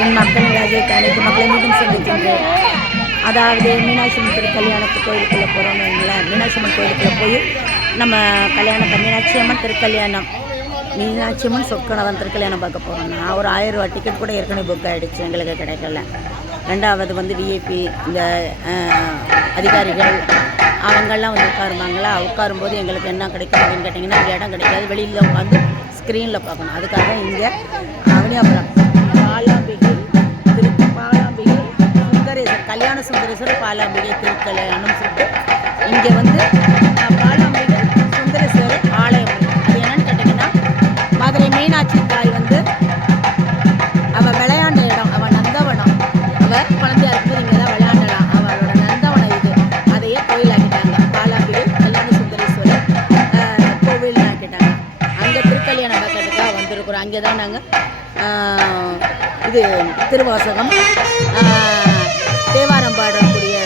என் மக்களின் ராஜ்யத்தை அனைத்து மக்களை மீண்டும் சந்திக்கின்றேன். அதாவது மீனாட்சி அம்மன் திருக்கல்யாணத்து கோயிலுக்குள்ளே போகிறோன்னு வைங்களேன். மீனாட்சி அம்மன் கோயிலுக்குள்ளே போய் நம்ம கல்யாணத்தை மீனாட்சி அம்மன் திருக்கல்யாணம் மீனாட்சி அம்மன் சொக்கணவன் திருக்கல்யாணம் பார்க்க போகிறோம். நான் ஒரு 1000 ரூபா டிக்கெட் கூட ஏற்கனவே புக் ஆகிடுச்சு, எங்களுக்கு கிடைக்கல. ரெண்டாவது வந்து விஐபி இந்த அதிகாரிகள் அவங்கெல்லாம் வந்து உட்காருவாங்களா, உட்காரும்போது எங்களுக்கு என்ன கிடைக்கும் அப்படின்னு கேட்டிங்கன்னா இங்கே இடம் கிடைக்காது, வெளியில் உட்காந்து ஸ்க்ரீனில் பார்க்கணும். அதுக்காக இங்கே அவனியாபுரம் பாலாம்பிகை பாலாம்பிகை சுந்தரேஸ்வர் கல்யாண சுந்தரேஸ்வரர் பாலாம்பிகை திருக்கல்யாணம் சொல்லிட்டு இங்கே வந்து பாலாம்பிகை சுந்தரேஸ்வரர் ஆலயம். அது என்னன்னு கேட்டிங்கன்னா மதுரை மீனாட்சி தாய் வந்து அவள் விளையாண்ட இடம், அவள் நந்தவனம். அவள் குழந்தையா இருக்கும்போது இங்கே தான் விளையாண்டலாம். அவளோட நந்தவனம் இது. அதையே கோயிலாக்கிட்டாங்க. பாலாம்பிகை கல்யாண சுந்தரேஸ்வரர் கோவில் ஆக்கிட்டாங்க. அங்கே திருக்கல்யாணம் பார்க்கறதுக்காக வந்திருக்கிறோம். அங்கே தான் நாங்கள் இது திருவாசகம் தேவாரம் பாடக்கூடிய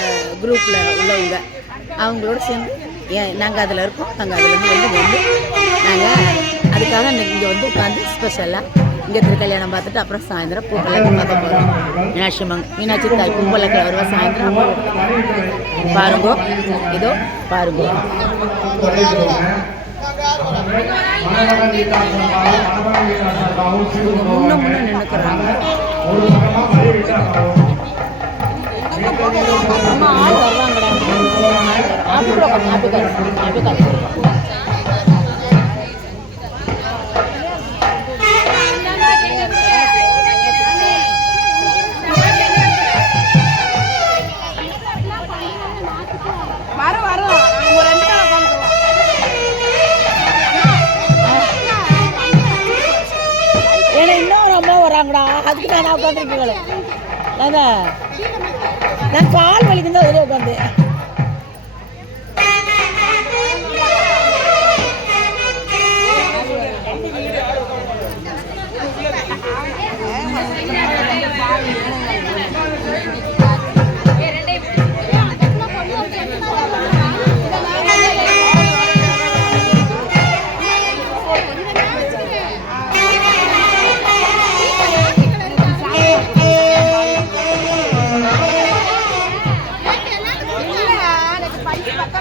குரூப்பில் உள்ளவங்க அவங்களோட சேர்ந்து நாங்கள் அதில் இருக்கோம். நாங்கள் அதில் வந்து நாங்கள் அதுக்காக இங்கே வந்து உட்காந்து ஸ்பெஷலாக இங்கே திருக்கல்யாணம் பார்த்துட்டு அப்புறம் சாயந்தரம் பூக்கலக்கு பார்க்க போகிறோம். மீனாட்சி தாய் பூக்கலக்கில் வருவா சாயந்தரம் பாருங்கோ, இதோ பாருங்கோ. முன்ன நின்றுக்கிறாங்க. அம்மா ஆள் வருவாங்கடா. ஏன்னா இன்னொரு அம்மா வராங்கடா, அதுக்கு நான் உட்காந்துருக்கீங்களே. அதான் நான் கால் வலிக்கு தான் வெளியே உட்காந்து